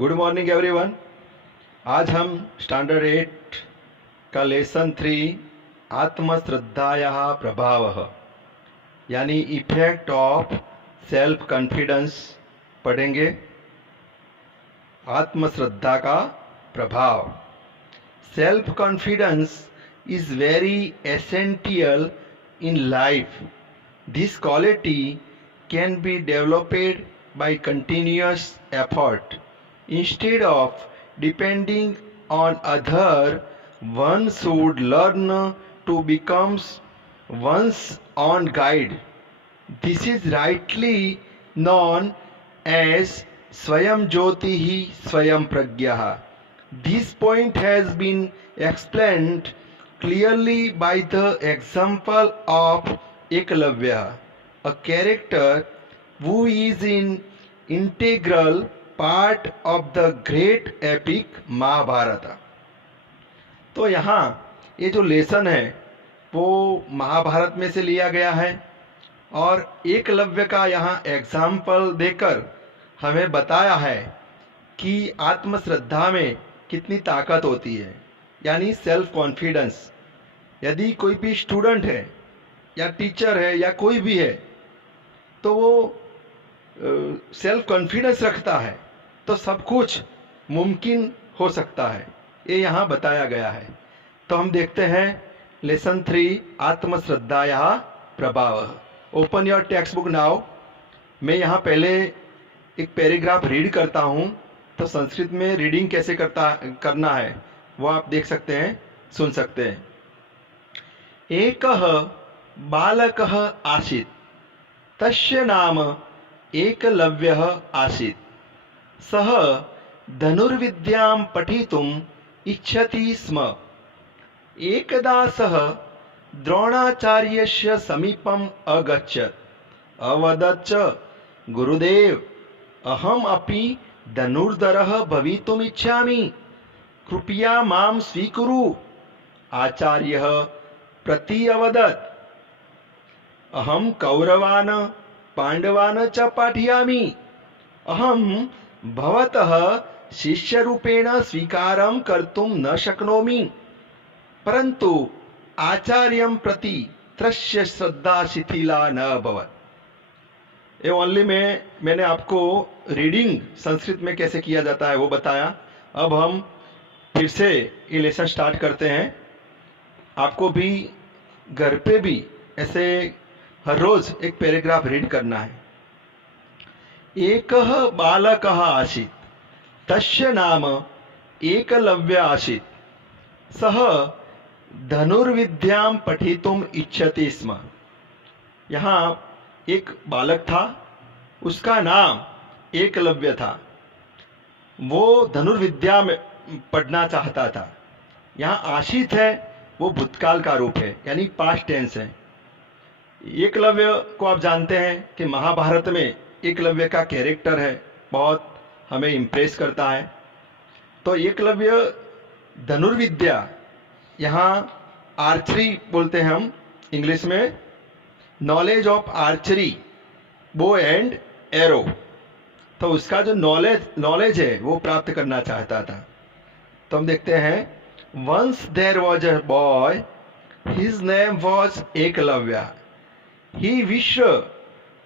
Good morning everyone. आज हम standard 8 का लेसन 3 आत्मश्रद्धायाः प्रभावः यानी इफेक्ट ऑफ सेल्फ कॉन्फिडेंस पढ़ेंगे। आत्मश्रद्धा का प्रभाव। Self confidence is very essential in life. This quality can be developed by continuous effort. Instead of depending on other, one should learn to become one's own guide. This is rightly known as Swayam Jyotihi Swayam Pragyah. This point has been explained clearly by the example of Eklavya, a character who is an integral part of the great epic Mahabharata. तो यहाँ ये जो lesson है वो महाभारत में से लिया गया है और एकलव्य का यहाँ एग्जाम्पल देकर हमें बताया है कि आत्मश्रद्धा में कितनी ताकत होती है, यानी सेल्फ कॉन्फिडेंस। यदि कोई भी स्टूडेंट है या टीचर है या कोई भी है तो वो सेल्फ कॉन्फिडेंस रखता है तो सब कुछ मुमकिन हो सकता है, ये यहाँ बताया गया है। तो हम देखते हैं लेसन 3 आत्मश्रद्धायाः प्रभावः। Open your text book now. मैं यहाँ पहले एक पैराग्राफ रीड करता हूँ, तो संस्कृत में रीडिंग कैसे करना है वो आप देख सकते हैं, सुन सकते हैं। एकः बालकः आसीत्, तस्य नाम एकलव्यः आसीत्। सः धनुर्विद्यां पठितुम् इच्छति स्म। एकदा सः द्रोणाचार्यस्य समीपम् अगच्छत्। अवदत् च, गुरुदेव, अहम् अपि धनुर्धरः भवितुम् इच्छामि, कृपया मां स्वीकुरु। आचार्यः प्रति अवदत्, अहं कौरवान् पांडवान् च पाठयामि। अहं भवतः शिष्यरूपेण स्वीकारं कर्तुं न शक्नोमि, परन्तु आचार्यं प्रति तस्य श्रद्धा शिथिला न अभवत्। ये ओनली मैंने आपको रीडिंग संस्कृत में कैसे किया जाता है वो बताया। अब हम फिर से ये लेसन स्टार्ट करते हैं। आपको भी घर पे भी ऐसे हर रोज एक पैराग्राफ रीड करना है। एकः बालकः आसीत्, तस्य नाम एकलव्य आसीत्। सः धनुर्विद्यां पठितुम् इच्छति स्म। यहाँ एक बालक था, उसका नाम एकलव्य था। वो धनुर्विद्या में पढ़ना चाहता था। यहाँ आशित है वो भूतकाल का रूप है, यानी पास्ट टेंस है। एकलव्य को आप जानते हैं कि महाभारत में एकलव्य का कैरेक्टर है, बहुत हमें इम्प्रेस करता है। तो एकलव्य धनुर्विद्या, यहाँ आर्चरी बोलते हैं हम इंग्लिश में, knowledge of archery, bow and arrow. तो उसका जो नॉलेज है वो प्राप्त करना चाहता था। तो हम देखते हैं, once there was a boy, his name was Ekalavya. He wished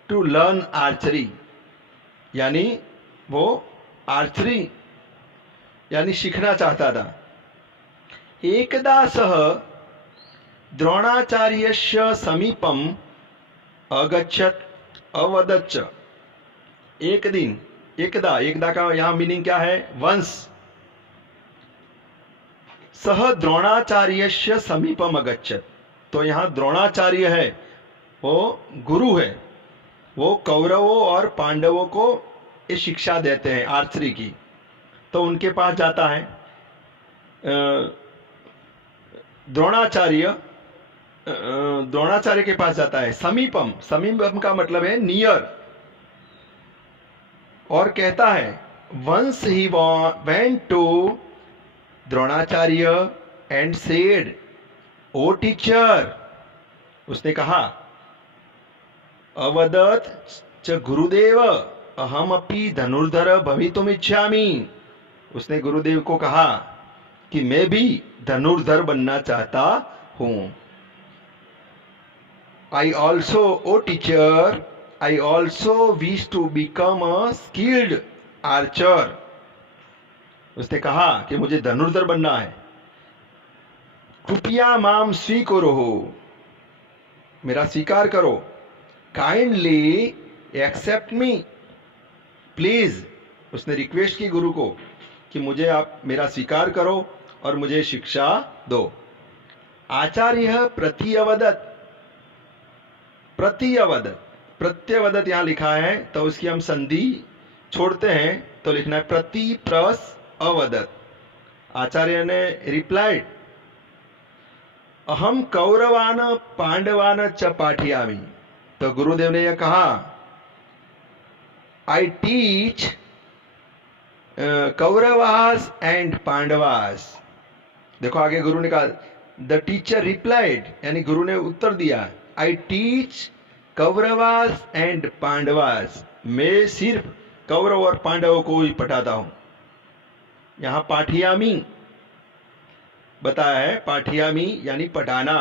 to learn archery, यानी वो आर्चरी यानी सीखना चाहता था। एकदा सः द्रोणाचार्यस्य समीपम् अगच्छत्। अवदत् च, एक दिन, एकदा का यहाँ मीनिंग क्या है? वंस। सः द्रोणाचार्यस्य समीपम् अगच्छत्, तो यहाँ द्रोणाचार्य है, वो गुरु है, वो कौरवों और पांडवों को ये शिक्षा देते हैं आर्चरी की। तो उनके पास जाता है द्रोणाचार्य के पास जाता है। समीपम का मतलब है नियर। और कहता है, once he went to Dronacharya and said, o teacher, उसने कहा, अवदत् च गुरुदेव, अहमपि धनुर्धर भवितुम् इच्छामि, उसने गुरुदेव को कहा कि मैं भी धनुर्धर बनना चाहता हूं। I also, oh teacher, I also wish to become a skilled archer. उसने कहा कि मुझे धनुर्धर बनना है। कृपया माम स्वीकरो, मेरा स्वीकार करो। Kindly accept me, please. उसने रिक्वेस्ट की गुरु को कि मुझे आप मेरा स्वीकार करो और मुझे शिक्षा दो। आचार्य प्रत्यवदत, प्रत्यवदत, प्रत्यवदत यहां लिखा है तो उसकी हम संधि छोड़ते हैं तो लिखना है प्रति प्लस अवदत। आचार्य ने रिप्लाइड, अहम कौरवान पांडवान च पाठयामि। तो गुरुदेव ने यह कहा, I teach Kauravas and Pandavas. देखो आगे गुरु ने कहा, द टीचर रिप्लाइड, यानी गुरु ने उत्तर दिया, I teach Kauravas and Pandavas. मैं सिर्फ कौरव और पांडवों को ही पढ़ाता हूं। यहां पाठयामी बताया है, पाठयामी यानी पढ़ाना।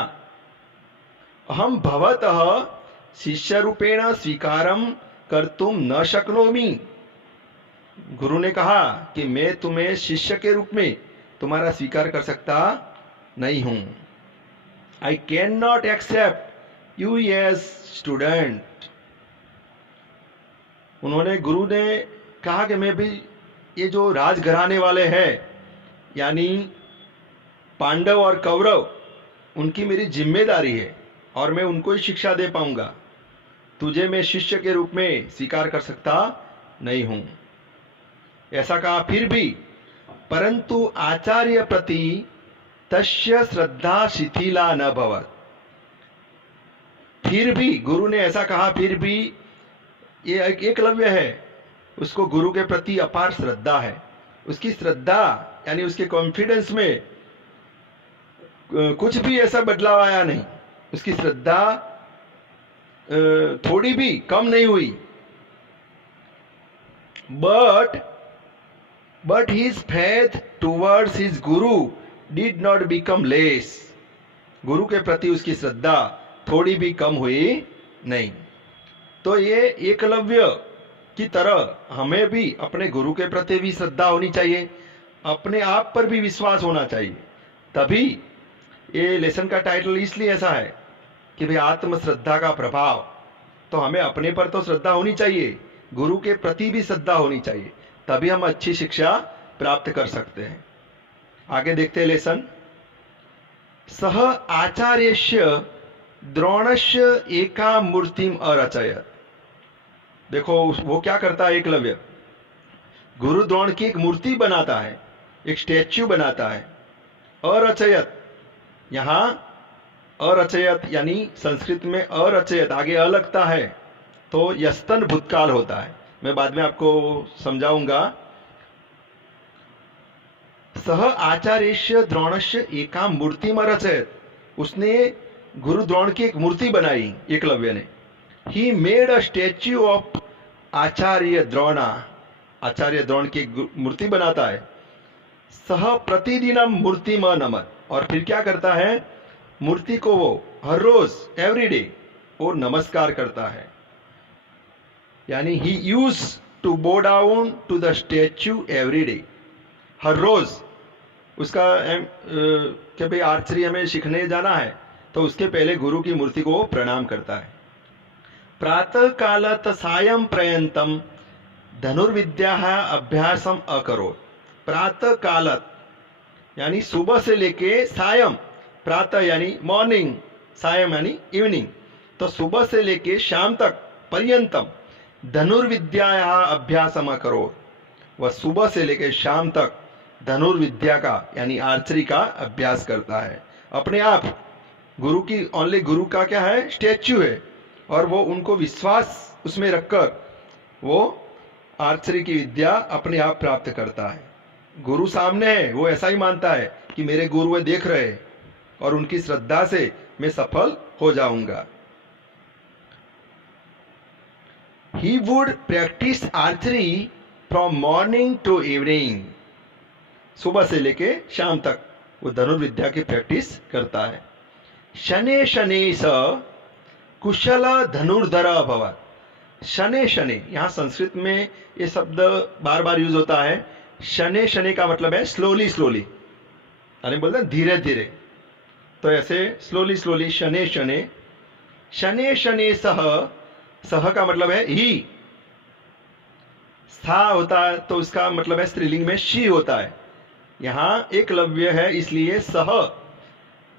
अहम भवतः शिष्य रूपेण स्वीकारम कर्तुम न शक्नोमि। गुरु ने कहा कि मैं तुम्हें शिष्य के रूप में तुम्हारा स्वीकार कर सकता नहीं हूं। I can not accept you as student. उन्होंने, गुरु ने कहा कि मैं भी, ये जो राजघराने वाले हैं यानी पांडव और कौरव, उनकी मेरी जिम्मेदारी है और मैं उनको ही शिक्षा दे पाऊंगा। तुझे मैं शिष्य के रूप में स्वीकार कर सकता नहीं हूं। ऐसा कहा। फिर भी परंतु आचार्य प्रति तस्य श्रद्धा शिथिला न भवत। फिर भी गुरु ने ऐसा कहा, फिर भी ये एकलव्य है, उसको गुरु के प्रति अपार श्रद्धा है। उसकी श्रद्धा यानी उसके कॉन्फिडेंस में कुछ भी ऐसा बदलाव आया नहीं। उसकी श्रद्धा थोड़ी भी कम नहीं हुई। But his faith towards his Guru did not become less. गुरु के प्रति उसकी श्रद्धा थोड़ी भी कम हुई नहीं। तो ये एकलव्य की तरह हमें भी अपने गुरु के प्रति भी श्रद्धा होनी चाहिए, अपने आप पर भी विश्वास होना चाहिए। तभी, ये लेसन का टाइटल इसलिए ऐसा है कि भाई आत्म श्रद्धा का प्रभाव। तो हमें अपने पर तो श्रद्धा होनी चाहिए, गुरु के प्रति भी श्रद्धा होनी चाहिए, तभी हम अच्छी शिक्षा प्राप्त कर सकते हैं। आगे देखते हैं लेसन। सह आचार्यस्य द्रोणस्य एका मूर्तिम अरचयत। देखो वो क्या करता है एकलव्य, गुरु द्रोण की एक मूर्ति बनाता है, एक स्टैच्यू बनाता है। अरचयत, यहां अरचयत यानी संस्कृत में अरचयत आगे अ लगता है तो यस्तन भूतकाल होता है। मैं बाद में आपको समझाऊंगा। सह आचार्यस्य द्रोणस्य एका मूर्तिम अरचयत। उसने गुरु द्रोण की एक मूर्ति बनाई एकलव्य ने। He made a statue of Acharya Drona. Acharya Drona की एक मूर्ति बनाता है। सह प्रतिदिनम मूर्तिम नमत। और फिर क्या करता है, मूर्ति को वो हर रोज एवरीडे वो नमस्कार करता है। यानी he use to bow down to the statue everyday. हर रोज उसका कि भाई आर्चरी हमें सीखने जाना है तो उसके पहले गुरु की मूर्ति को वो प्रणाम करता है। प्रातः कालत सायं पर्यंतम धनुर्विद्या अभ्यासम अकरोत्। प्रातः कालत यानी सुबह से लेके सायं, प्रातः यानी मॉर्निंग, सायं यानी इवनिंग, तो सुबह से लेके शाम तक पर्यंतम धनुर्विद्या अभ्यासम अकरोत्। वह सुबह से लेके शाम तक धनुर्विद्या का यानी आर्चरी का अभ्यास करता है। अपने आप गुरु की, ओनली गुरु का क्या है, स्टैच्यू है, और वो उनको विश्वास उसमें रखकर वो आर्चरी की विद्या अपने आप प्राप्त करता है। गुरु सामने है, वो ऐसा ही मानता है कि मेरे गुरु वे देख रहे हैं और उनकी श्रद्धा से मैं सफल हो जाऊंगा। He would practice archery from morning to evening. सुबह से लेके शाम तक वो धनुर्विद्या की प्रैक्टिस करता है। शने शने स कुशल धनुर्धर भव। शने शने, यहाँ संस्कृत में ये शब्द बार बार यूज होता है। शने शने का मतलब है स्लोली स्लोली, यानी बोलते हैं धीरे धीरे। तो ऐसे स्लोली स्लोली शने शने। शने शने सह, सह का मतलब है ही। सा होता है तो उसका मतलब है स्त्रीलिंग में शी होता है। यहां एकलव्य है इसलिए सह।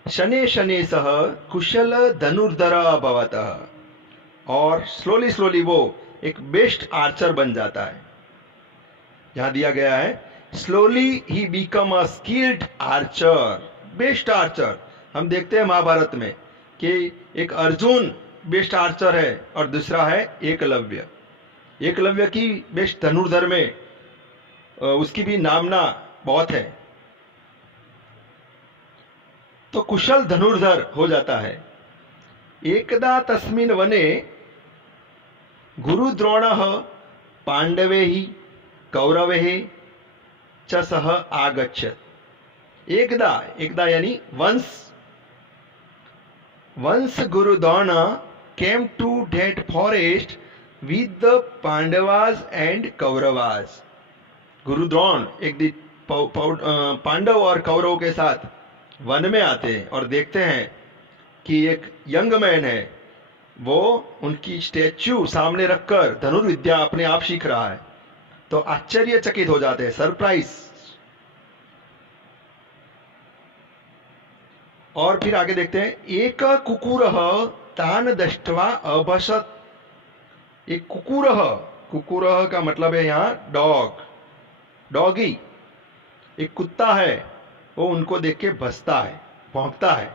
शने शने सह कुशल धनुर्धर भवतः, और स्लोली स्लोली वो एक बेस्ट आर्चर बन जाता है। यहां दिया गया है slowly he become a skilled Archer, best Archer. हम देखते हैं महाभारत में कि एक अर्जुन बेस्ट आर्चर है और दूसरा है एकलव्य। एकलव्य की बेस्ट धनुर्धर में उसकी भी नामना बहुत है, तो कुशल धनुर्धर हो जाता है। एकदा तस्मिन् वने गुरुद्रोणः पांडवैः कौरवैः च सह आगच्छत्। एकदा, एकदा यानी once Gurudron came to that forest with the Pandavas and Kauravas. Gurudron एक दिन पांडव और कौरव के साथ वन में आते हैं और देखते हैं कि एक यंग मैन है, वो उनकी स्टैच्यू सामने रखकर धनुर्विद्या अपने आप सीख रहा है। तो आश्चर्यचकित हो जाते हैं, सरप्राइज। और फिर आगे देखते हैं, एक कुकुरः तान दष्ट्वा अभसत। एक कुकुरः, कुकुरः का मतलब है यहां डॉग, डॉगी। एक कुत्ता है, वो उनको देख के भसता है, भौंकता है।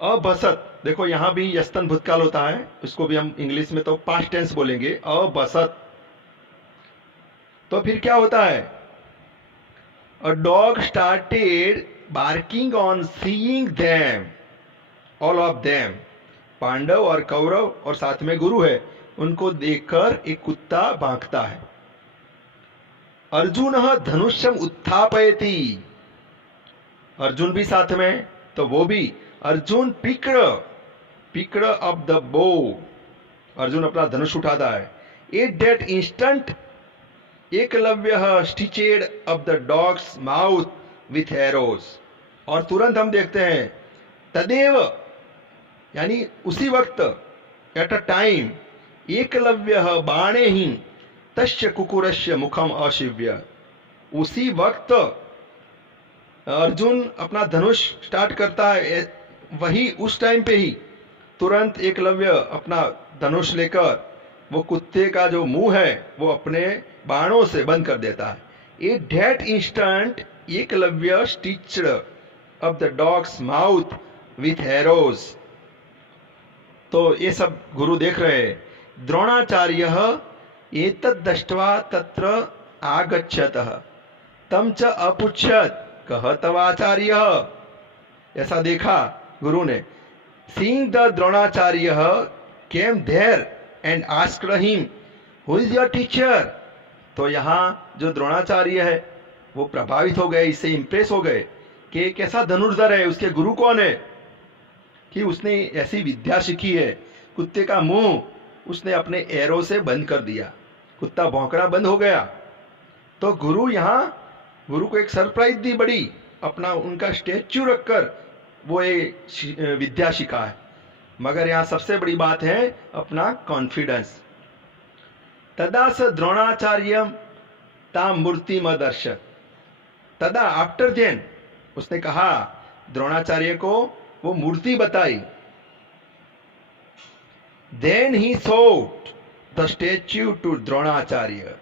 अभसत, देखो यहां भी यस्तन भूतकाल होता है, उसको भी हम इंग्लिश में तो पास्ट टेंस बोलेंगे, अभसत। तो फिर क्या होता है, a dog started barking on seeing them, all of them. Pandava और कौरव और साथ में गुरु है, उनको देखकर एक कुत्ता भौंकता है। अर्जुन धनुष्यम उत्थापयति, अर्जुन भी साथ में, तो वो भी अर्जुन पिकड़ अप द बो, अर्जुन अपना धनुष उठाता है। At that instant Eklavya stitched up the dog's mouth with arrows. और तुरंत हम देखते हैं तदेव, यानी उसी वक्त, एट अ टाइम, एकलव्य बाणे ही तस्य कुकुरस्य मुखम अशिव्य। उसी वक्त अर्जुन अपना धनुष स्टार्ट करता है, वही उस टाइम पे ही तुरंत एकलव्य अपना धनुष लेकर वो कुत्ते का जो मुंह है वो अपने बाणों से बंद कर देता है। At that instant Eklavya stitched up the dog's mouth with arrows. तो ये सब गुरु देख रहे हैं। द्रोणाचार्य एतद् दृष्ट्वा तत्र आगच्छतः तम च अपुच्छत कह तवाचार्य। ऐसा देखा गुरु ने। Seeing the Dronacharya came there and asked him who is your teacher. तो यहाँ जो द्रोणाचार्य है वो प्रभावित हो गए, इससे इंप्रेस हो गए कि कैसा धनुर्धर है, उसके गुरु कौन है, कि उसने ऐसी विद्या सीखी है। कुत्ते का मुंह उसने अपने एरो से बंद कर दिया, कुत्ता भौंकना बंद हो गया। तो गुरु यहाँ, गुरु को एक सरप्राइज दी बड़ी, अपना उनका स्टैच्यू रखकर वो ये विद्या सीखा है। मगर यहाँ सबसे बड़ी बात है अपना कॉन्फिडेंस। तदा स द्रोणाचार्य ता मूर्ति मदर्शत। तदा आफ्टर देन उसने कहा द्रोणाचार्य को वो मूर्ति बताई। Then he sought the statue to Dronacharya.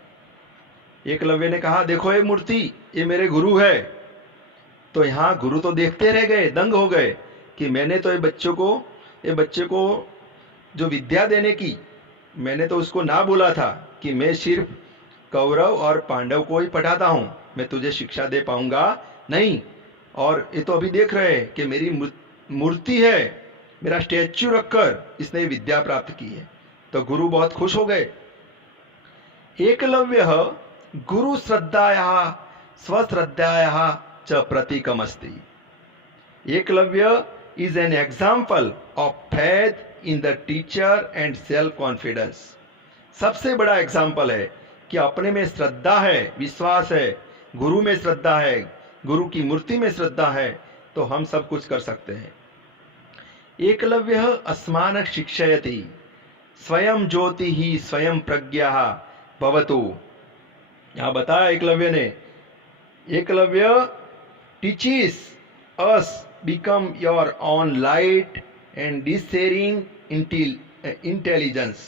Ekalavya ने कहा देखो ये मूर्ति, ये मेरे गुरु है। तो यहाँ गुरु तो देखते रह गए, दंग हो गए कि मैंने तो ये बच्चे को जो विद्या देने की, मैंने तो उसको ना बोला था कि मैं सिर्फ कौरव और पांडव को ही पढ़ाता हूं, मैं तुझे शिक्षा दे पाऊंगा नहीं। और ये तो अभी देख रहे हैं कि मेरी मूर्ति है, मेरा स्टैच्यू रखकर इसने विद्या प्राप्त की है। तो गुरु बहुत खुश हो गए। एकलव्य गुरुश्रद्धायाः स्वश्रद्धायाः च प्रतीकमस्ति. Eklavya is an example of faith in the teacher and self confidence. सबसे बड़ा एग्जाम्पल है कि अपने में श्रद्धा है, विश्वास है, गुरु में श्रद्धा है, गुरु की मूर्ति में श्रद्धा है, तो हम सब कुछ कर सकते हैं. एकलव्य अस्मान् शिक्षयति स्वयं ज्योति ही स्वयं प्रज्ञा भवतु. यहां बताया एकलव्य ने, एकलव्य टीचिस अस become your own light and this sharing intelligence.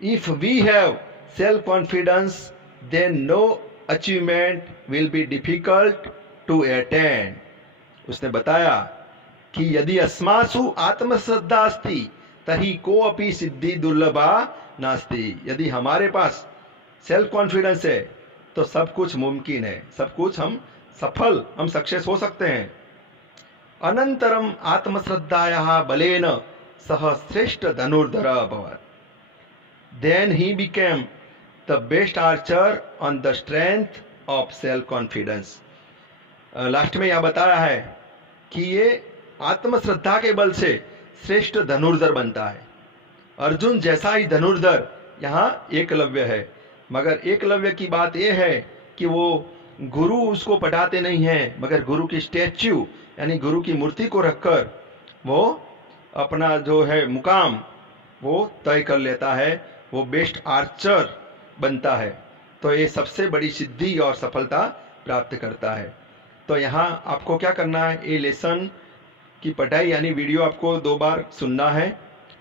If we have self confidence, then no achievement will be difficult to attain. उसने बताया कि यदि अस्मासु आत्मश्रद्धा अस्ति तर्हि कोऽपि सिद्धि दुर्लभा नास्ति. यदि हमारे पास सेल्फ कॉन्फिडेंस है तो सब कुछ मुमकिन है, सब कुछ हम सक्सेस हो सकते हैं. अनंतरम आत्मश्रद्धायाः बलेन सह श्रेष्ठ धनुर्धर अभवत्. Then he became the best archer on the strength of self confidence. Last में यह बताया है कि ये आत्मश्रद्धा के बल से श्रेष्ठ धनुर्धर बनता है. अर्जुन जैसा ही धनुर्धर यहाँ एकलव्य है, मगर एकलव्य की बात यह है कि वो गुरु उसको पढ़ाते नहीं हैं, मगर गुरु की स्टैच्यू यानी गुरु की मूर्ति को रखकर वो अपना जो है मुकाम वो तय कर लेता है, वो बेस्ट आर्चर बनता है. तो ये सबसे बड़ी सिद्धि और सफलता प्राप्त करता है. तो यहाँ आपको क्या करना है, ये लेसन की पढ़ाई यानी वीडियो आपको 2 बार सुनना है,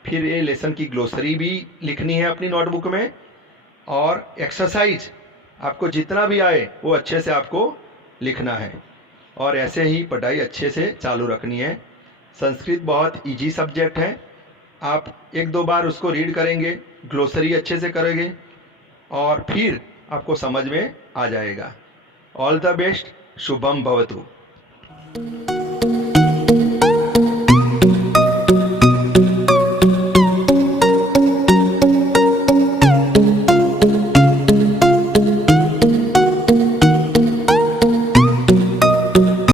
फिर ये लेसन की ग्लोसरी भी लिखनी है अपनी नोटबुक में, और एक्सरसाइज आपको जितना भी आए वो अच्छे से आपको लिखना है, और ऐसे ही पढ़ाई अच्छे से चालू रखनी है. संस्कृत बहुत इजी सब्जेक्ट है, आप 1-2 बार उसको रीड करेंगे, ग्लोसरी अच्छे से करेंगे और फिर आपको समझ में आ जाएगा. All the best. शुभम भवतु.